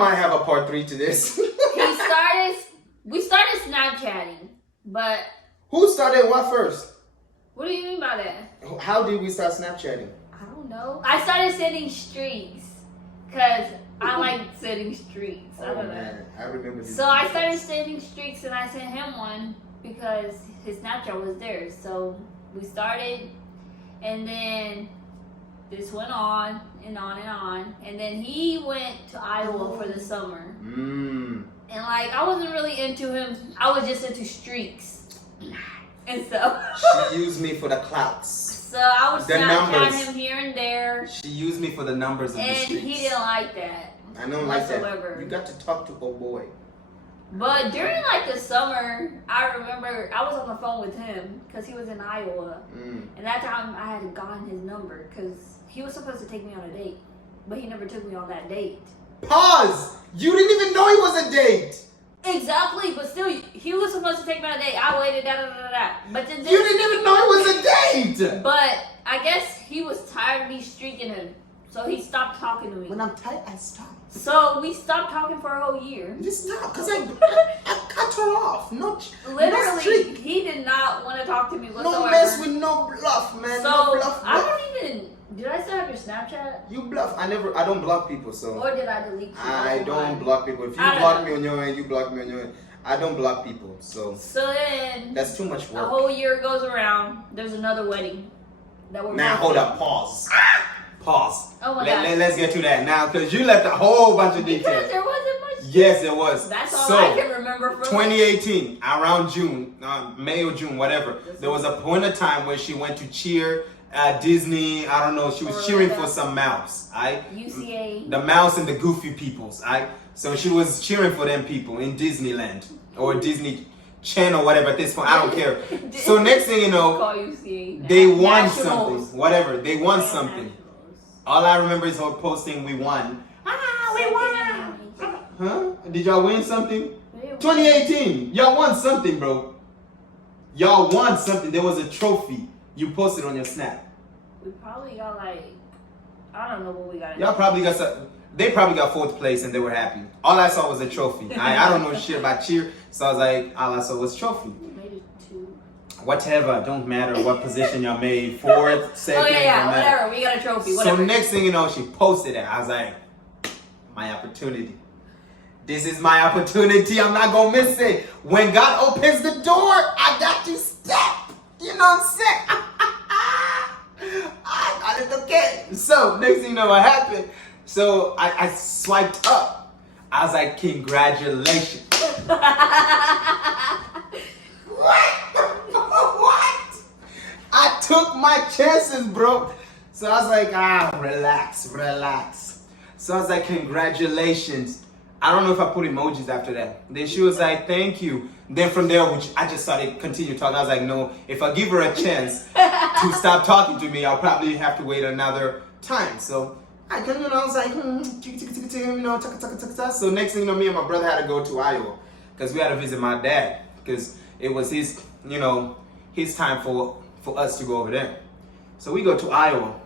might have a part 3 to this. We started Snapchatting, but Who started what first? what do you mean by that? How did we start Snapchatting? I don't know. I started sending streaks because I like sending streaks. I don't know. Man, I remember this. So I started sending streaks and I sent him one because his Snapchat was there. So we started, and then this went on and on and on. And then he went to Iowa for the summer. And like, I wasn't really into him. I was just into streaks. And so She used me for the clouts. So I would The Snapchat numbers. him here and there. She used me for the numbers of the And streets. he didn't like that. I don't like whatsoever. that. You got to talk to old boy. But during like the summer, I remember I was on the phone with him because he was in Iowa. And that time I had gotten his number because he was supposed to take me on a date. But he never took me on that date. Pause! You didn't even know he was a date! Exactly, but still, he was supposed to take me on a date. I waited, But then You didn't even know it was a date! But I guess he was tired of me streaking him. So he stopped talking to me. When I'm tight, I stop. So we stopped talking for a whole year. Just stop, because I cut her off. No Literally, streak. he did not want to talk to me whatsoever. No mess with no bluff, man. So no bluff. I don't even. Did I still have your Snapchat? You bluff. I don't block people, so. Or did I delete you? I don't block people. If you I don't block know. me on your end, you block me on your end. I don't block people, so. So then, That's too much a work. whole year goes around. There's another wedding that we're Now both hold in. up, pause. Pause. Oh my God. Let's get to that now, because you left a whole bunch of Because details. there wasn't much. Yes, there was. That's all So, I can remember from 2018, around June, May or June, whatever. There was a point of time where she went to cheer at Disney. I don't know. She was cheering for some mouse. UCA. The mouse and the goofy peoples. So she was cheering for them people in Disneyland or Disney Channel, whatever. At this point, I don't care. So next thing you know, Call UCA. they won Nationals. something. Whatever. They won something. Nationals. All I remember is her posting, "We won." We won. Huh? Did y'all win something? 2018. Y'all won something, bro. Y'all won something. There was a trophy. You posted on your Snap. We probably got like, I don't know what we got. Y'all probably got some. They probably got 4th place and they were happy. All I saw was a trophy. I don't know shit about cheer, so I was like, all I saw was trophy. We made it 2. Whatever, don't matter what position y'all made. 4th, 2nd, Oh yeah, don't matter. whatever. We got a trophy. Whatever. So next thing you know, she posted it. I was like, my opportunity. This is my opportunity. I'm not gonna miss it. When God opens the door, I got to step. You know what I'm saying? I got it okay. So next thing you know, what happened? So I swiped up. I was like, congratulations. What? What? I took my chances, bro. So I was like, relax. So I was like, congratulations. I don't know if I put emojis after that. Then she was like, thank you. Then from there, I just started continue talking. I was like, no, if I give her a chance to stop talking to me, I'll probably have to wait another time. So I was like, So next thing you know, me and my brother had to go to Iowa because we had to visit my dad because it was his, his time for us to go over there. So we go to Iowa,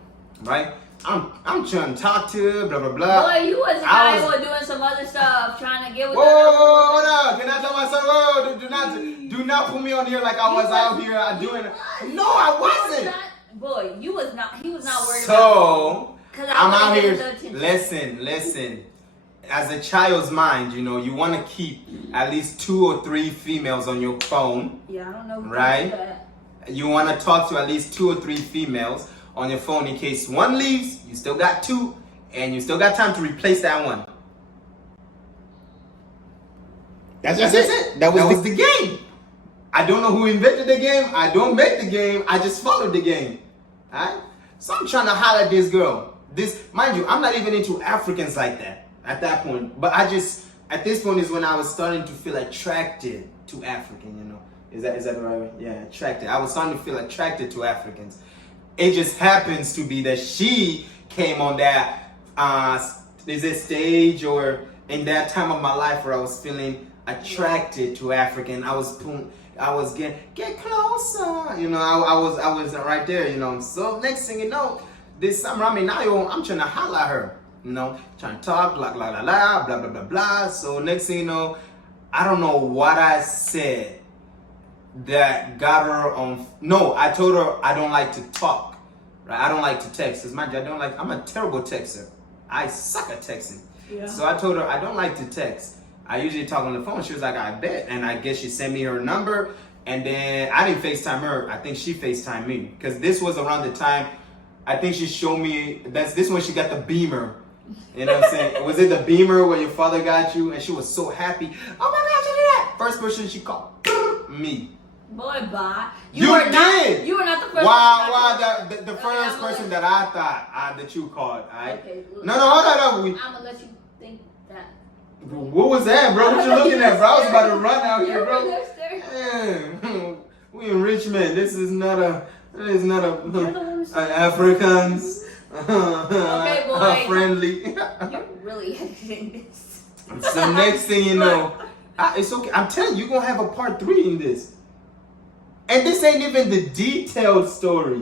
right? I'm trying to talk to her, blah, blah, blah. Boy, you was in Iowa doing some other stuff, trying to get with Whoa, hold up. Can I tell my son, whoa, do not put me on here like I was out here doing it. No, I wasn't. Boy, he was not worried about So, me. I'm out here, listen. As a child's mind, you want to keep at least 2 or 3 females on your phone. Yeah, I don't know who right? that. You want to talk to at least 2 or 3 females on your phone in case one leaves, you still got 2, and you still got time to replace that one. That's just it. That was the game. I don't know who invented the game. I don't make the game. I just followed the game. Alright? So I'm trying to holler at this girl. Mind you, I'm not even into Africans like that at that point. But at this point is when I was starting to feel attracted to African, Is that the right way? Yeah, attracted. I was starting to feel attracted to Africans. It just happens to be that she came on that stage or in that time of my life where I was feeling attracted to African. I was getting get closer. I was right there. So next thing you know, this summer I'm in Iowa. I'm trying to holler at her. trying to talk, blah, blah, blah, blah, blah, blah, blah, blah. So next thing you know, I don't know what I said that got her on. No, I told her I don't like to talk, right? I don't like to text. Because mind you, I'm a terrible texter. I suck at texting. Yeah. So I told her I don't like to text. I usually talk on the phone. She was like, I bet. And I guess she sent me her number. And then I didn't FaceTime her. I think she FaceTimed me. Because this was around the time, I think she showed me, this when she got the Beamer. You know what I'm saying? Was it the Beamer where your father got you? And she was so happy. Oh my gosh, I did that. First person she called, me. Boy, bye. You were did. Not, you were not the first. Wow. The first person that I thought that you called. Right? Okay. No, hold on. I'm gonna let you think that. What was that, bro? What you looking at, bro? I was about to run out here, bro. Yeah. We in Richmond. This is not a Africans. Okay, boy. Friendly. You're really editing this. So next thing you know, it's okay. I'm telling you, you're gonna have a part 3 in this. And this ain't even the detailed story.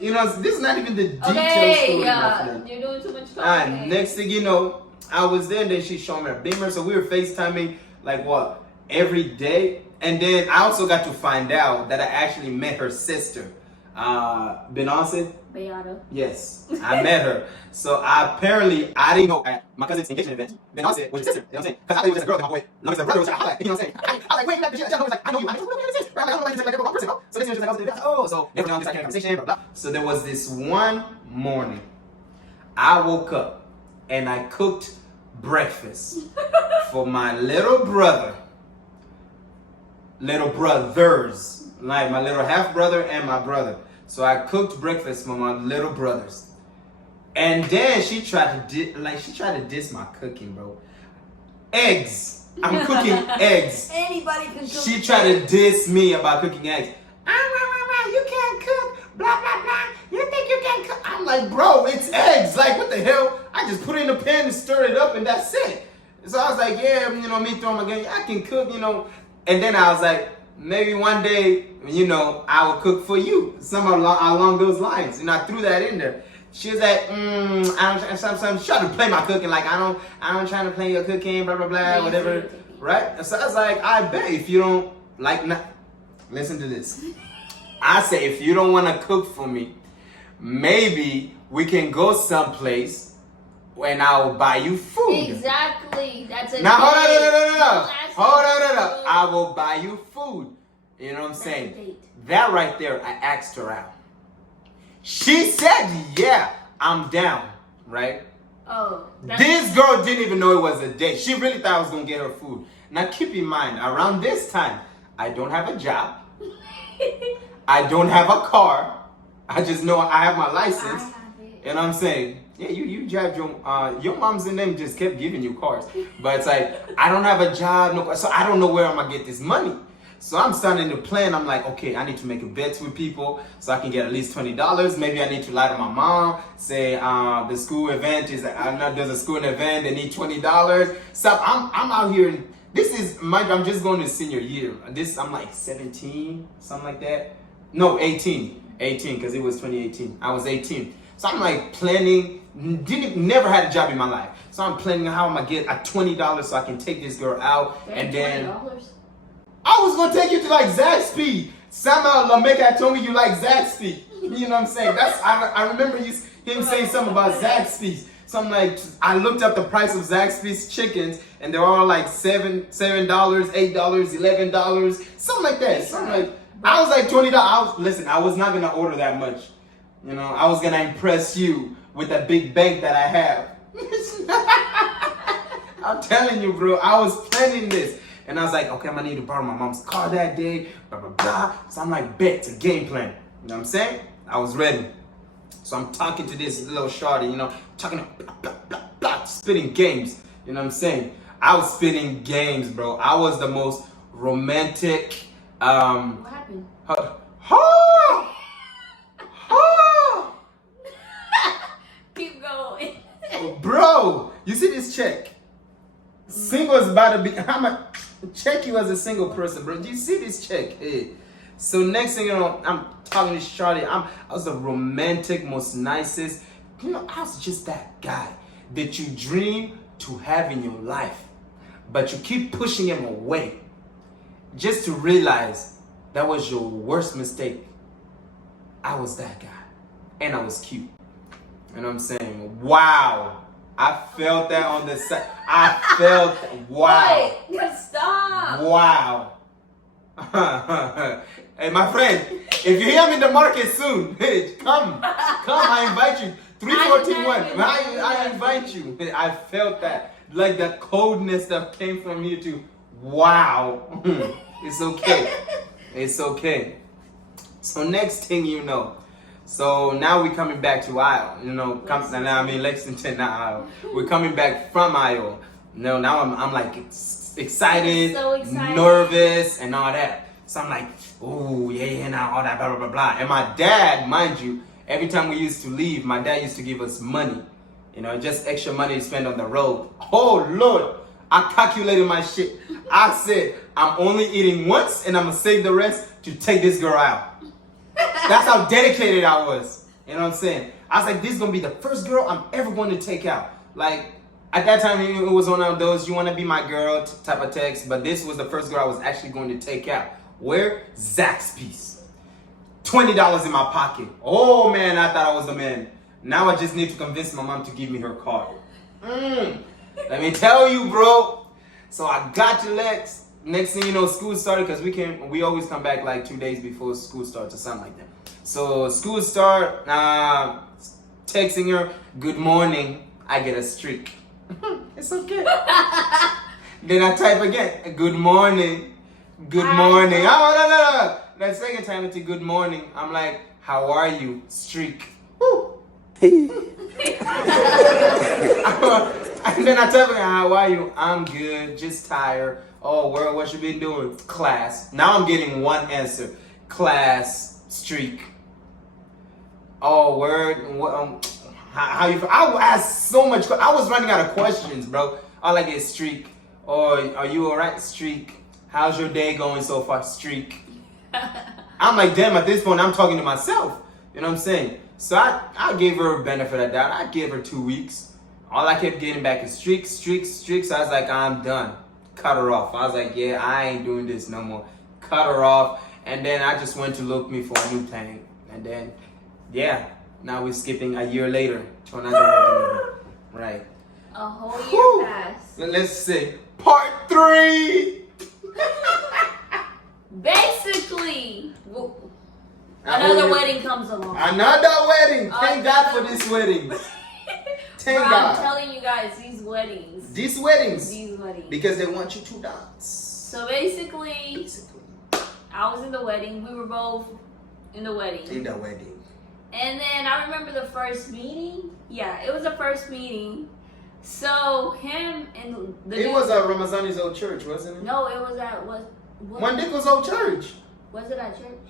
You know, this is not even the detailed story, my friend. You're doing too much talking. Next thing you know, I was there and then she showed me a Beamer. So we were FaceTiming like what? Every day. And then I also got to find out that I actually met her sister. Beyonce? Beato. Yes, I met her. So I didn't know at my cousin's engagement event, Beyonce was his sister. You know what I'm saying? Because I thought it was just a girl that my boy, long as the brother was like, you know what I'm saying? I was like, wait, I was like, I know you, I know this. Right? I don't know why you like one person, bro. So this was just like, oh, so every now and then I conversation, blah, blah. So there was this one morning, I woke up and I cooked breakfast for my little brothers, like my little half brother and my brother. So I cooked breakfast for my little brothers. And then she tried to diss my cooking, bro. Eggs. I'm cooking eggs. Anybody can cook. She tried to diss me about cooking eggs. You can't cook. Blah, blah, blah. You think you can cook? I'm like, bro, it's eggs. Like, what the hell? I just put it in the pan and stir it up and that's it. So I was like, yeah, me throwing my game. I can cook, And then I was like, maybe one day, I will cook for you. Something along those lines. I threw that in there. She was like, sometimes she tried to play my cooking. Like, I don't try to play your cooking, blah, blah, blah, whatever. Right? So I was like, I bet if you don't listen to this. I say, if you don't want to cook for me, maybe we can go someplace and I will buy you food. Exactly. That's it. Now, hold on. I will buy you food. You know what I'm saying? That right there, I asked her out. She said, yeah, I'm down, right? Oh. This girl didn't even know it was a date. She really thought I was going to get her food. Now, keep in mind, around this time, I don't have a job. I don't have a car. I just know I have my license. I have it. You know what I'm saying? Yeah, you drive your moms and them just kept giving you cars. But it's like, I don't have a job, no, so I don't know where I'm going to get this money. So I'm starting to plan. I'm like, okay, I need to make a bet with people so I can get at least $20. Maybe I need to lie to my mom, say the school event there's a school event, they need $20. So I'm out here. I'm just going to senior year. I'm like 17, something like that. No, 18, because it was 2018. I was 18. So I'm like planning, never had a job in my life. So I'm planning how I'm gonna get a $20 so I can take this girl out. And then $20? I was gonna take you to like Zaxby. Somehow Lameka told me you like Zaxby. You know what I'm saying? I remember him saying something about Zaxby's. So I'm like, I looked up the price of Zaxby's chickens and they're all like $7, $8, $11, something like that. So I'm like, I was like $20. Listen, I was not gonna order that much. I was gonna impress you with that big bank that I have. I'm telling you, bro, I was planning this. And I was like, okay, I'm gonna need to borrow my mom's car that day, blah, blah, blah. So I'm like, bet, it's a game plan. You know what I'm saying? I was ready. So I'm talking to this little shorty, talking, blah, blah, blah, blah, spitting games. You know what I'm saying? I was spitting games, bro. I was the most romantic. What happened? Keep going. Bro, you see this check? Single is about to be. I'm a check you as a single person, bro. Do you see this check? Hey. So next thing you know, I'm talking to Charlie. I was the romantic, most nicest. I was just that guy. that you dream to have in your life, but you keep pushing him away just to realize that was your worst mistake. I was that guy, and I was cute. You know what I'm saying? Wow. I felt that on the side. I felt, wow. Wait, stop. Wow. Hey, my friend, if you hear me in the market soon, hey, come, I invite you. 314-1. I invite you. I felt that, like that coldness that came from you too. Wow. It's okay. It's okay. So next thing you know, so now we're coming back to Iowa. You know, Lexington, not Iowa. We're coming back from Iowa. Now I'm like excited, so excited, nervous, and all that. So I'm like, oh yeah, now all that blah blah blah blah. And my dad, mind you, every time we used to leave, my dad used to give us money. You know, just extra money to spend on the road. Oh Lord, I calculated my shit. I said, I'm only eating once, and I'm gonna save the rest to take this girl out. That's how dedicated I was. You know what I'm saying? I was like, this is gonna be the first girl I'm ever going to take out. Like, at that time, it was one of those, you wanna be my girl type of text, but this was the first girl I was actually going to take out. Where? Zaxby's. $20 in my pocket. Oh man, I thought I was the man. Now I just need to convince my mom to give me her card. Let me tell you, bro. So I got to Lex. Next thing you know, school started, because we always come back like 2 days before school starts or something like that. So school start, texting her, good morning, I get a streak. It's okay. Then I type again, good morning, good morning. Oh, no. That second time it's a good morning. I'm like, how are you? Streak. Woo. And then I tell her, how are you? I'm good, just tired. Oh, world, what you been doing? Class. Now I'm getting one answer. Class, streak. Oh, word. What, how you? I asked so much. I was running out of questions, bro. All I get is streak. Oh, are you alright? Streak. How's your day going so far? Streak. I'm like, damn, at this point, I'm talking to myself. You know what I'm saying? So I gave her a benefit of doubt. I gave her 2 weeks. All I kept getting back is streak. So I was like, I'm done. Cut her off. I was like, yeah, I ain't doing this no more. Cut her off. And then I just went to look me for a new thing. And then, yeah, now we're skipping a year later to another right. A whole year passed. Let's see. Part 3. Basically, another wedding comes along. Another wedding. Thank God for this wedding. Thank God. I'm telling you guys, these weddings. These weddings. Because they want you to dance. So basically, I was in the wedding. We were both in the wedding. And then I remember the first meeting. Yeah, it was the first meeting. So him and the It was at Ramazani's old church, wasn't it? No, it was at what? Mandingo's old church. Was it at church?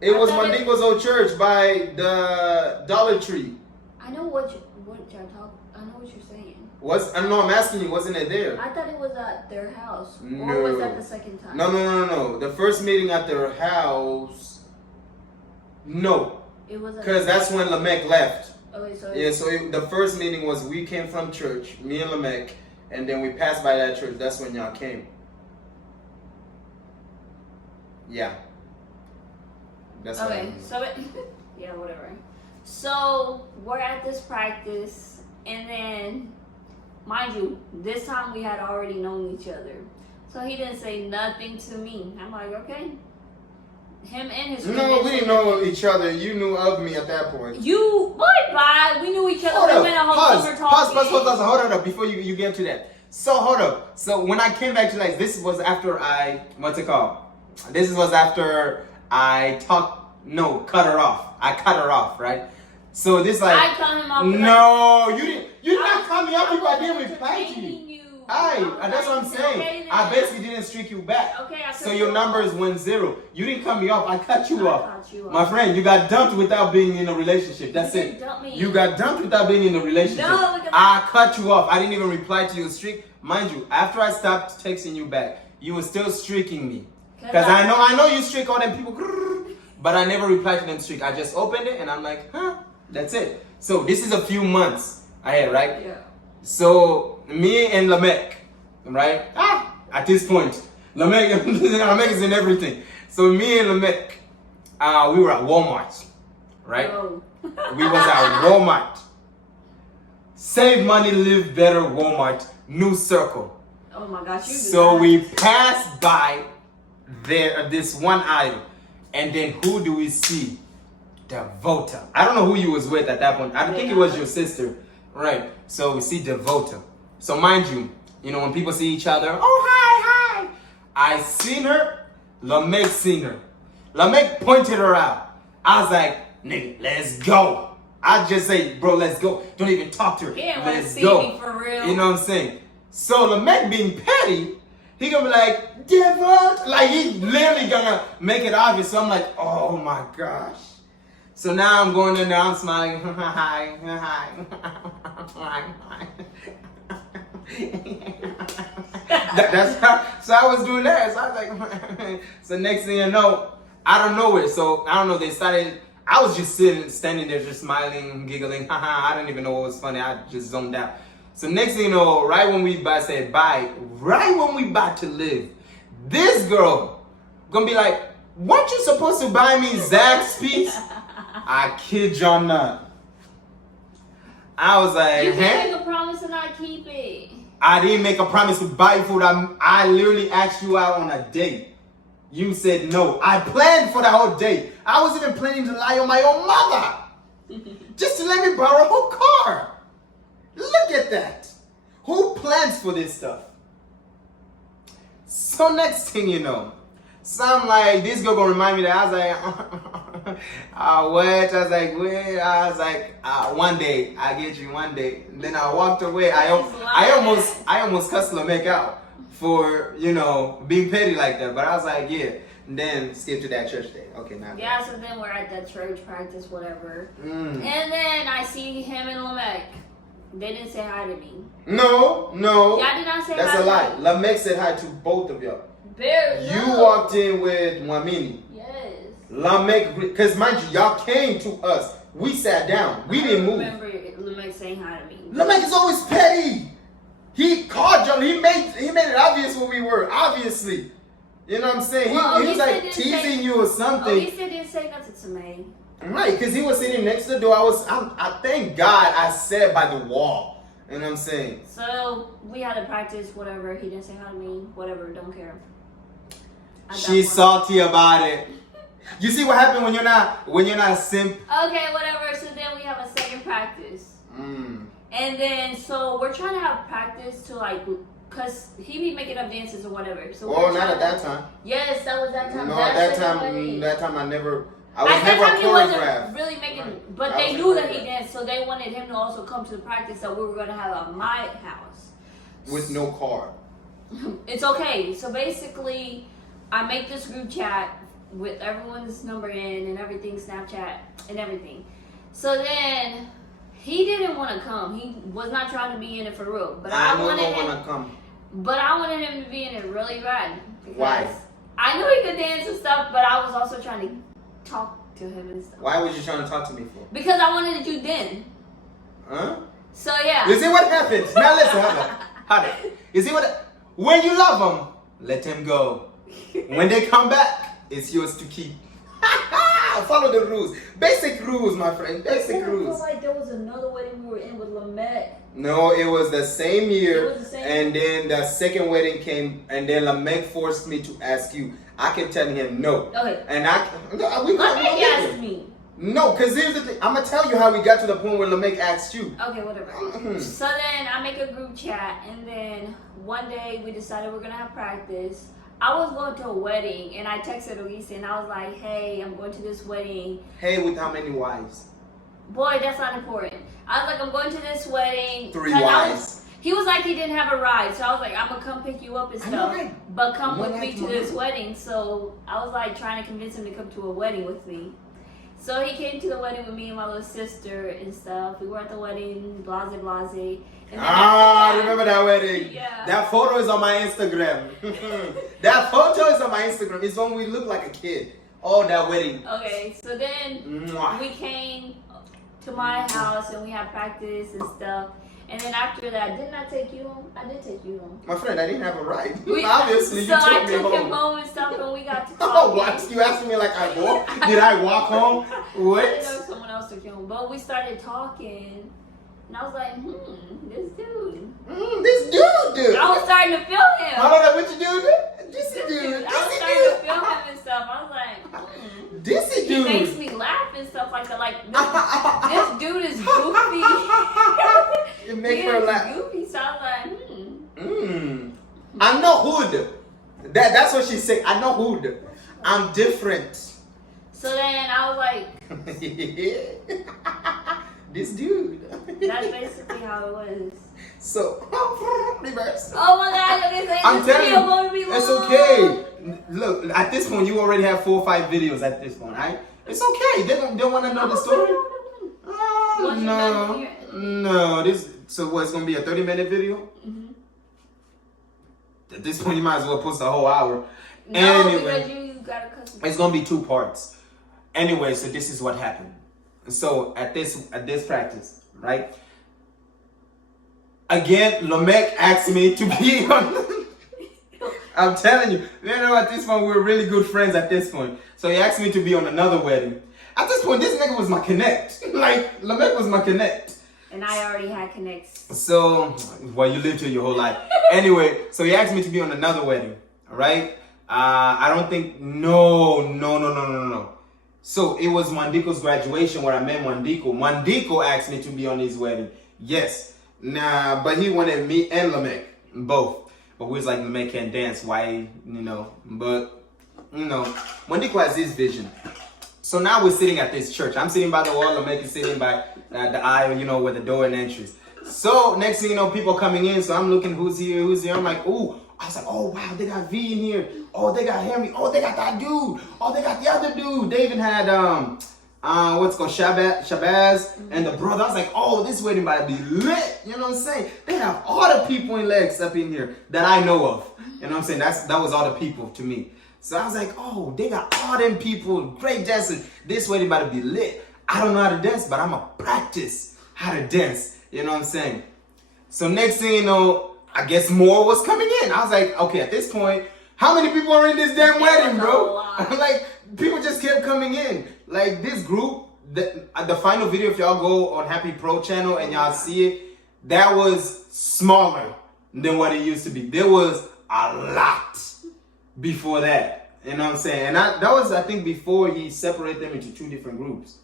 It was Mandingo's old church by the Dollar Tree. I know what y'all talk. I know what you're saying. I'm asking you, wasn't it there? I thought it was at their house. No. Or was that the second time? No. The first meeting at their house. No. It was because that's when Lamech left. Okay, so the first meeting was we came from church, me and Lamech, and then we passed by that church. That's when y'all came. Yeah. That's okay. So yeah, whatever. So we're at this practice, and then, mind you, this time we had already known each other. So he didn't say nothing to me. I'm like, okay. Him and his No, we didn't know each other. You knew of me at that point. You what? Bye. We knew each other. Hold we up. went a whole summer talking. Hold up before you get to that. So hold up. So when I came back to like this was after what's it called? This was after I cut her off. I cut her off, right? So this like I cut him off. No, you didn't. You did not cut me off because I didn't reply to you. That's what I'm saying. Okay, I basically didn't streak you back. Okay, so your number is 1-0. You didn't cut me off. I cut you off. Cut you off. My friend, you got dumped without being in a relationship. That's it. Dump me. You got dumped without being in a relationship. No, I cut you off. I didn't even reply to your streak. Mind you, after I stopped texting you back, you were still streaking me. Because I know you streak all them people, but I never replied to them streak. I just opened it and I'm like, huh, that's it. So this is a few months ahead, right? Yeah. So me and Lamek, right? At this point, Lamek is in everything. So me and Lamek, we were at Walmart, right? Oh. We was at Walmart. Save money, live better. Walmart, new circle. Oh my gosh, you do So that. we passed by this one aisle, and then who do we see? Devota. I don't know who you was with at that point. I think it was your sister, right? So we see Devota. So mind you, when people see each other, oh hi. I seen her. Lamek seen her. Lamek pointed her out. I was like, nigga, let's go. I just say, bro, let's go. Don't even talk to her. He didn't want to Let's see go. me for real. You know what I'm saying? So Lamek being petty, he gonna be like, Devota. Like he literally gonna make it obvious. So I'm like, oh my gosh. So now I'm going in there, I'm smiling. Hi. That's how, so I was doing that. So I was like, so next thing you know, I don't know it. So I don't know, they started, I was just standing there, just smiling, giggling. I didn't even know what was funny. I just zoned out. So next thing you know, right when we said bye, right when we about to leave, this girl gonna be like, weren't you supposed to buy me Zach's piece? I kid y'all not. I was like, you can't make a promise and not keep it. I didn't make a promise to buy you food. I literally asked you out on a date. You said no. I planned for the whole date. I was even planning to lie on my own mother. Just to let me borrow her car. Look at that. Who plans for this stuff? So next thing you know, some like, this girl gonna remind me that I was like, what? I was like, wait. I was like, one day, I get you one day. And then I walked away. I almost cussed Lamek out for, being petty like that. But I was like, yeah. And then skip to that church day. Okay, now. Yeah, so then we're at that church practice, whatever. Mm. And then I see him and Lamek. They didn't say hi to me. No. Y'all did not say hi. That's a lie. Lamek said hi to both of y'all. You walked in with Mwamini. Yes. Lamek, because mind you, y'all came to us. We sat down. We didn't move. I remember Lamek saying hi to me. Lamek is always petty. He called y'all. He made it obvious what we were. Obviously. You know what I'm saying? He was like teasing you or something. Oh, he said didn't say nothing to me. Right, because he was sitting next to the door. I thank God I sat by the wall. You know what I'm saying? So we had to practice, whatever. He didn't say hi to me. Whatever, don't care. She's salty about it. You see what happened when you're not a simp? Okay, whatever. So then we have a second practice. And then, so we're trying to have practice to cause he be making up dances or whatever. So not at that time. Yes, that was that time. No, at that time I was never a He wasn't choreograph. really making, Right. but they knew that he danced, so they wanted him to also come to the practice that we were gonna have at my house. With no car. It's okay. So basically, I make this group chat with everyone's number in and everything, Snapchat and everything. So then he didn't want to come. He was not trying to be in it for real. But I wanted him to be in it really bad. Because why? I knew he could dance and stuff, but I was also trying to talk to him and stuff. Why was you trying to talk to me for? Because I wanted to do then. Huh? So yeah. You see what happens? Now listen, you see when you love them, let them go. When they come back, it's yours to keep. Follow the rules. Basic rules, my friend. Basic rules. I feel like there was another wedding we were in with Lamek. No, it was the same year. It was the same and then the second wedding came, and then Lamek forced me to ask you. I kept telling him no. Okay. And Lamek asked me. No, because here's the thing. I'm going to tell you how we got to the point where Lamek asked you. Okay, whatever. So then I make a group chat, and then one day we decided we're going to have practice. I was going to a wedding, and I texted Elisa, and I was like, hey, I'm going to this wedding. Hey, with how many wives? Boy, that's not important. I was like, I'm going to this wedding. 3 wives. He was like, he didn't have a ride. So I was like, I'm going to come pick you up and stuff. But come with me to this wedding. So I was like trying to convince him to come to a wedding with me. So he came to the wedding with me and my little sister and stuff. We were at the wedding, blase, blase. I remember that wedding. Yeah. That photo is on my Instagram. That photo is on my Instagram. It's when we look like a kid. Oh, that wedding. Okay, so then we came to my house and we had practice and stuff. And then after that, didn't I take you home? I did take you home. My friend, I didn't have a ride. Obviously, so you took I me took him home. home and stuff, and we got to Oh, talking. what? You asking me like I walked? Did I walk home? I didn't know What? if someone else took you home, but we started talking, and I was like, this dude. This dude. I was starting to feel him. Hold on, what you do? This dude. I was starting to feel him and stuff. I was like, This He dude. makes me laugh and stuff like that. Like this dude is goofy. You make He her is laugh. goofy, so I was like, I know hood. That's what she said. I know hood. I'm different. So then I was like, This dude. that's basically how it was. So reverse. Oh my God! Look, it's I'm telling video you, going to be long. it's okay. Look, at this point, you already have 4 or 5 videos. At this point, right? It's okay. They want to know the story. Oh no. So what's gonna be a 30-minute video? Mm-hmm. At this point, you might as well post a whole hour. No, Anyway, because you got to cut. it's gonna be 2 parts. Anyway, so this is what happened. So at this practice, right? Again, Lamech asked me to be on. I'm telling you, at this point we're really good friends. At this point, so he asked me to be on another wedding. At this point, this nigga was my connect. Like Lamech was my connect. And I already had connects. So, well, you lived here your whole life. Anyway, so he asked me to be on another wedding. All right. I don't think. No. So it was Mandiko's graduation where I met Mandiko. Mandiko asked me to be on his wedding. Yes. Nah, but he wanted me and Lamech both. But we was like, Lamech can't dance. Why, But, Mandiko has his vision. So now we're sitting at this church. I'm sitting by the wall. Lamech is sitting by the aisle, where the door and entrance. So next thing you know, people coming in. So I'm looking, who's here? I'm like, ooh. I was like, oh, wow, they got V in here. Oh, they got Henry. Oh, they got that dude. Oh, they got the other dude. They even had, what's it called, Shabazz and the brother. I was like, oh, this wedding about to be lit. You know what I'm saying? They have all the people in legs up in here that I know of. You know what I'm saying? That was all the people to me. So I was like, oh, they got all them people, great dancers. This wedding about to be lit. I don't know how to dance, but I'm going to practice how to dance. You know what I'm saying? So next thing you know, I guess more was coming in. I was like, okay, at this point, how many people are in this damn wedding, bro? Like, people just kept coming in. Like, this group, the final video, if y'all go on Happy Pro channel and y'all see it, that was smaller than what it used to be. There was a lot before that. You know what I'm saying? And that was, I think, before he separated them into 2 different groups.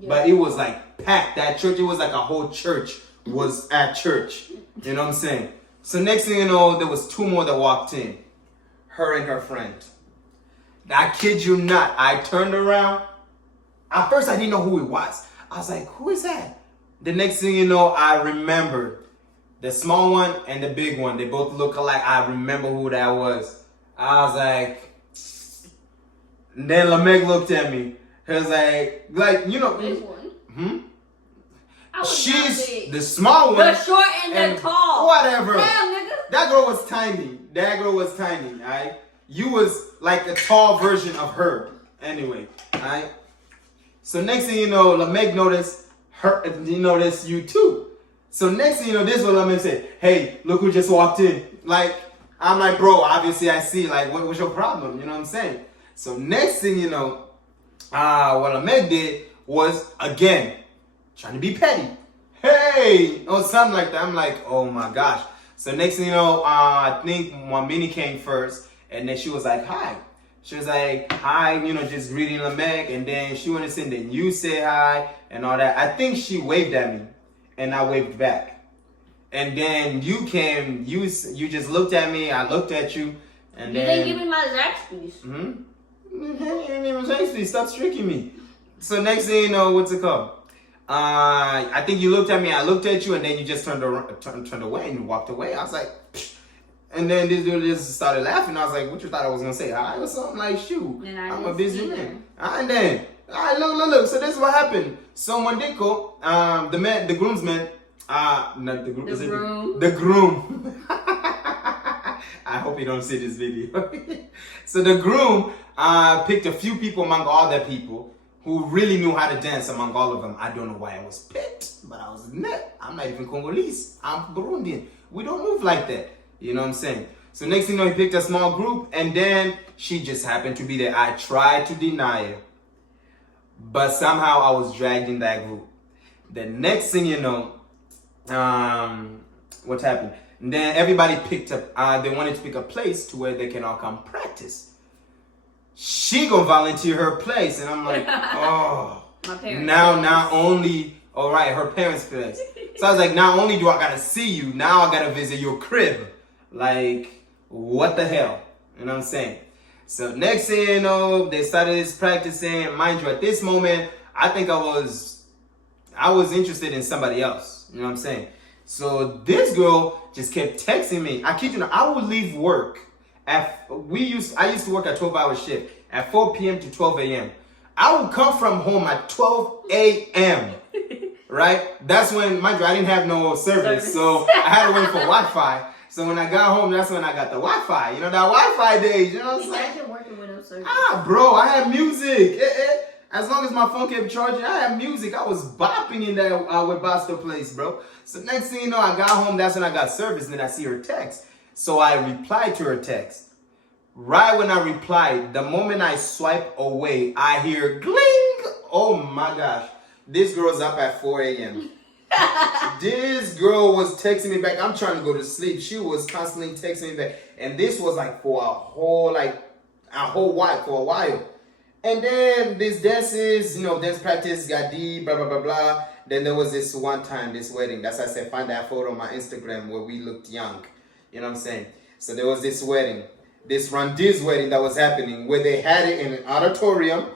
Yeah. But it was like packed. That church, it was like a whole church was at church. You know what I'm saying? So next thing you know, there was 2 more that walked in. Her and her friend. I kid you not. I turned around. At first, I didn't know who it was. I was like, who is that? The next thing you know, I remembered. The small one and the big one. They both look alike. I remember who that was. I was like... And then Lamech looked at me. He was like, Which one? She's the small one. The short and the tall. Whatever. Damn, nigga. That girl was tiny. Alright? You was like a tall version of her. Anyway, alright? So next thing you know, Lamech noticed you too. So next thing you know, this is what Lamech said. Hey, look who just walked in. Like, I'm like, bro, obviously I see. Like, what was your problem? You know what I'm saying? So next thing you know, what Lamech did was, again, trying to be petty. Hey! Or something like that. I'm like, oh my gosh. So next thing you know, I think Mwamini came first. And then she was like, hi. She was like, hi, just greeting Lamech. And then she wanted to say, then you say hi and all that. I think she waved at me. And I waved back. And then you came, you just looked at me. I looked at you. And you then... didn't give me my Zaxby's. You didn't give me my Zaxby's. Stop tricking me. So next thing you know, what's it called? I think you looked at me, I looked at you, and then you just turned away and walked away. I was like, psh. And then this dude just started laughing. I was like, what you thought I was going to say? Hi or something? Like, shoot, I'm a busy man. And then, look. So this is what happened. So Mandiko, the groomsman, not the groom. The groom. I hope you don't see this video. So the groom picked a few people among all the people who really knew how to dance among all of them. I don't know why I was picked, but I was in there. I'm not even Congolese. I'm Burundian. We don't move like that. You know what I'm saying? So next thing you know, he picked a small group, and then she just happened to be there. I tried to deny it, but somehow I was dragged in that group. The next thing you know, what happened? And then everybody picked up, they wanted to pick a place to where they can all come practice. She gonna volunteer her place, and I'm like, oh, My parents. now not only, all right, her parents' place. So I was like, not only do I gotta see you, now I gotta visit your crib. Like, what the hell? You know what I'm saying? So next thing you know, they started practicing. Mind you, at this moment, I think I was interested in somebody else. You know what I'm saying? So this girl just kept texting me. I kid you not, I would leave work I used to work a 12-hour shift at 4 p.m. to 12 a.m. I would come from home at 12 a.m. Right? That's when, mind you, I didn't have no service, so I had to wait for Wi-Fi. So when I got home, that's when I got the Wi-Fi. You know, that Wi-Fi days, you know what I'm saying? Imagine working with no service. Bro, I had music. As long as my phone kept charging, I had music. I was bopping in that with Boston place, bro. So next thing you know, I got home. That's when I got service. And then I see her text. So I replied to her text. Right when I replied, the moment I swipe away, I hear gling. Oh my gosh. This girl's up at 4 a.m. This girl was texting me back. I'm trying to go to sleep. She was constantly texting me back. And this was like for a whole while. And then these dances, dance practice got deep, blah, blah, blah, blah. Then there was this one time, this wedding. That's why I said, find that photo on my Instagram where we looked young. You know what I'm saying? So there was this wedding, this Randiz wedding that was happening where they had it in an auditorium.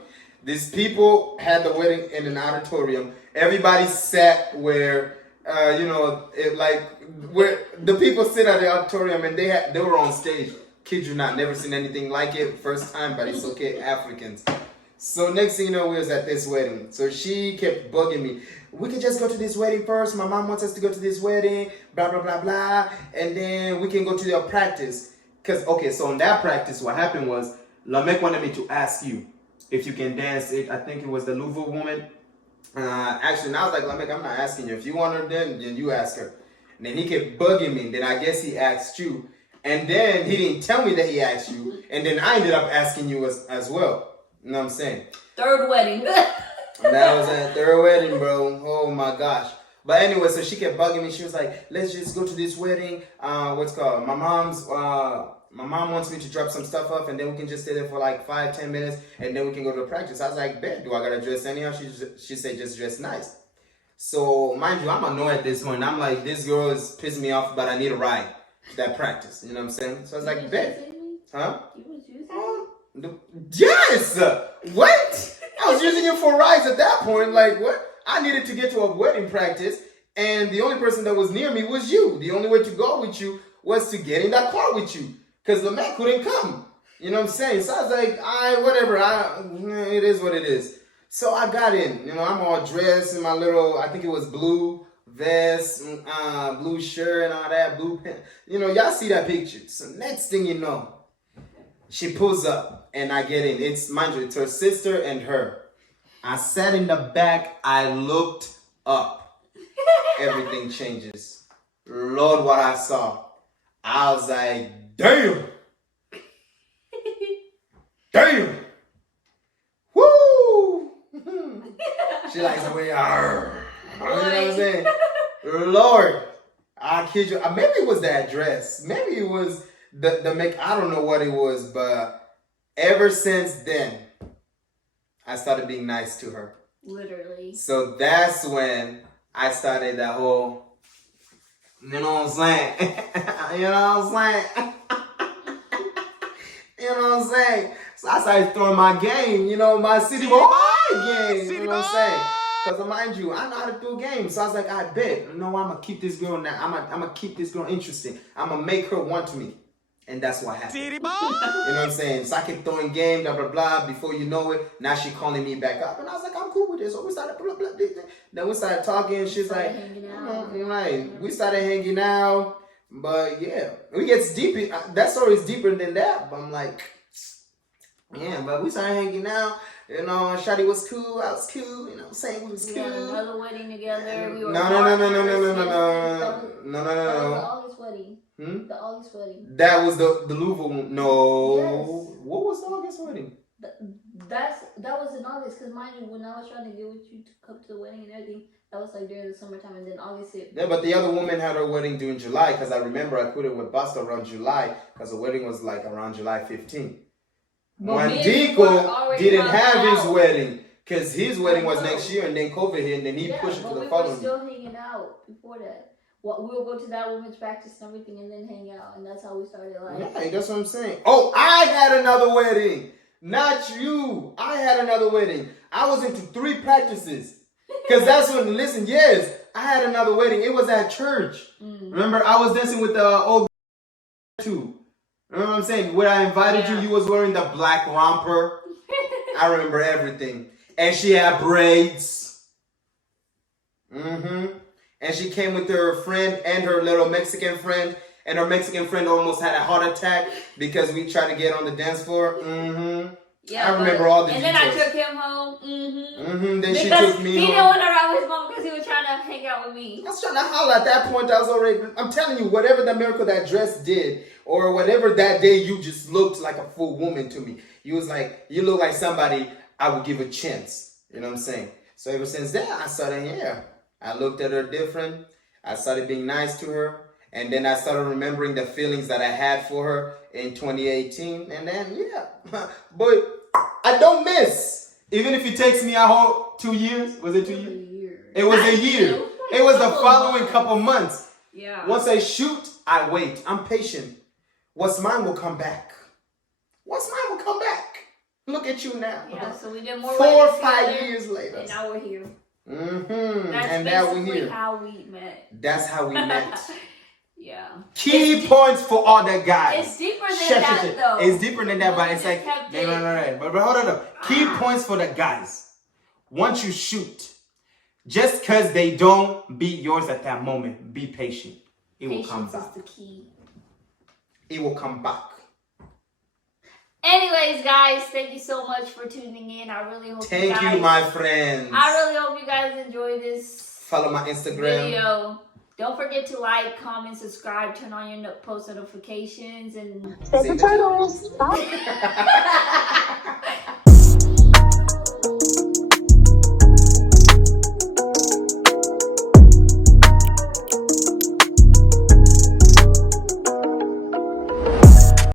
These people had the wedding in an auditorium. Everybody sat where, where the people sit at the auditorium and they were on stage. Kid you not, never seen anything like it. First time, but it's okay, Africans. So next thing you know, we was at this wedding. So she kept bugging me. We could just go to this wedding first. My mom wants us to go to this wedding, blah, blah, blah, blah. And then we can go to their practice. So in that practice, what happened was, Lamek wanted me to ask you if you can dance it. I think it was the Louisville woman. Actually, and I was like, Lamek, I'm not asking you. If you want her, then you ask her. And then he kept bugging me. Then I guess he asked you. And then he didn't tell me that he asked you. And then I ended up asking you as well. You know what I'm saying? Third wedding. That was a third wedding, bro. Oh my gosh. But anyway, so she kept bugging me. She was like, let's just go to this wedding. My mom wants me to drop some stuff off and then we can just stay there for like 5-10 minutes and then we can go to the practice. I was like, bet, do I gotta dress anyhow? She said, just dress nice. So mind you, I'm annoyed at this point. I'm like, this girl is pissing me off, but I need a ride to that practice. You know what I'm saying? So I was like, bet. Huh? You was using Yes! What? I was using it for rides at that point. Like, what? I needed to get to a wedding practice, and the only person that was near me was you. The only way to go with you was to get in that car with you, because the man couldn't come. You know what I'm saying? So I was like, whatever. It is what it is. So I got in. I'm all dressed in my little, I think it was blue vest, blue shirt and all that, blue pen. Y'all see that picture. So next thing you know, she pulls up and I get in. Mind you, it's her sister and her. I sat in the back. I looked up. Everything changes. Lord, what I saw. I was like, damn. Damn. Woo. She likes the way you know what I'm saying? Lord, I kid you. Maybe it was that dress. Maybe it was the make. I don't know what it was, but ever since then, I started being nice to her. Literally. So that's when I started that whole, you know what I'm saying? You know what I'm saying? You know what I'm saying? So I started throwing my game, my city boy game. You know what I'm saying? Because mind you, I know how to do games. So I was like, I bet. I'm going to keep this girl now. I'm going to keep this girl interesting. I'm going to make her want me. And that's what happened. You know what I'm saying? So I kept throwing game, blah, blah, blah. Before you know it, now she calling me back up. And I was like, I'm cool with this. So we started blah, blah, blah. Then we started talking. She's like, right. We started hanging out. But yeah, we get deep. That story is deeper than that. But I'm like, yeah, but we started hanging out. You know, Shadi was cool. I was cool. You know what I'm saying? We was We cool. had another wedding together. We were No. That was the August wedding. The August wedding. That was the Louisville one. No. Yes. What was the August wedding? That was in August, because mind you, when I was trying to get with you to come to the wedding and everything, that was like during the summertime, and then August hit. Yeah, but the other woman had her wedding during July, because I remember I quit it with Basta around July, because the wedding was like around July 15th. Wandico didn't have his wedding, because his wedding was next year, and then COVID hit, and then he pushed it to the following. We were still hanging out before that. Well, we'll go to that women's practice and everything, and then hang out, and that's how we started life. Yeah, that's what I'm saying. Oh, I had another wedding. Not you. I had another wedding. I was into 3 practices. Because that's when, listen, yes, I had another wedding. It was at church. Remember, I was dancing with the old too. Remember what I'm saying? When I invited you, you was wearing the black romper. I remember everything. And she had braids. And she came with her friend and her little Mexican friend. And her Mexican friend almost had a heart attack because we tried to get on the dance floor. Yeah, I remember all the details. And then I took him home. Then she took me home. He didn't want to ride with his mom because he was trying to hang out with me. I was trying to holler at that point. I was already, I'm telling you, whatever the miracle that dress did, or whatever that day, you just looked like a full woman to me. You was like, you look like somebody I would give a chance. You know what I'm saying? So ever since then, I started, I looked at her different. I started being nice to her. And then I started remembering the feelings that I had for her in 2018. And then, boy, I don't miss. Even if it takes me a whole 2 years. Was it 2 years? It was a year. It was the following couple months. Yeah. Once I shoot, I wait. I'm patient. What's mine will come back. What's mine will come back. Look at you now. Yeah, so we did more 4 or 5 years later. And now we're here. That's and now we're here. How we met. That's how we met. Yeah. Key points for all the guys. It's deeper than that, though. It's deeper than that, but it's like no. But hold on. Key points for the guys. Once you shoot, just because they don't beat yours at that moment, be patient. It will come back. Patience is the key. It will come back. Anyways, guys, thank you so much for tuning in. I really hope Thank you, my friends. I really hope you guys enjoy this. Follow my Instagram video. Don't forget to like, comment, subscribe, turn on your post notifications, and Paper turtles. Bye.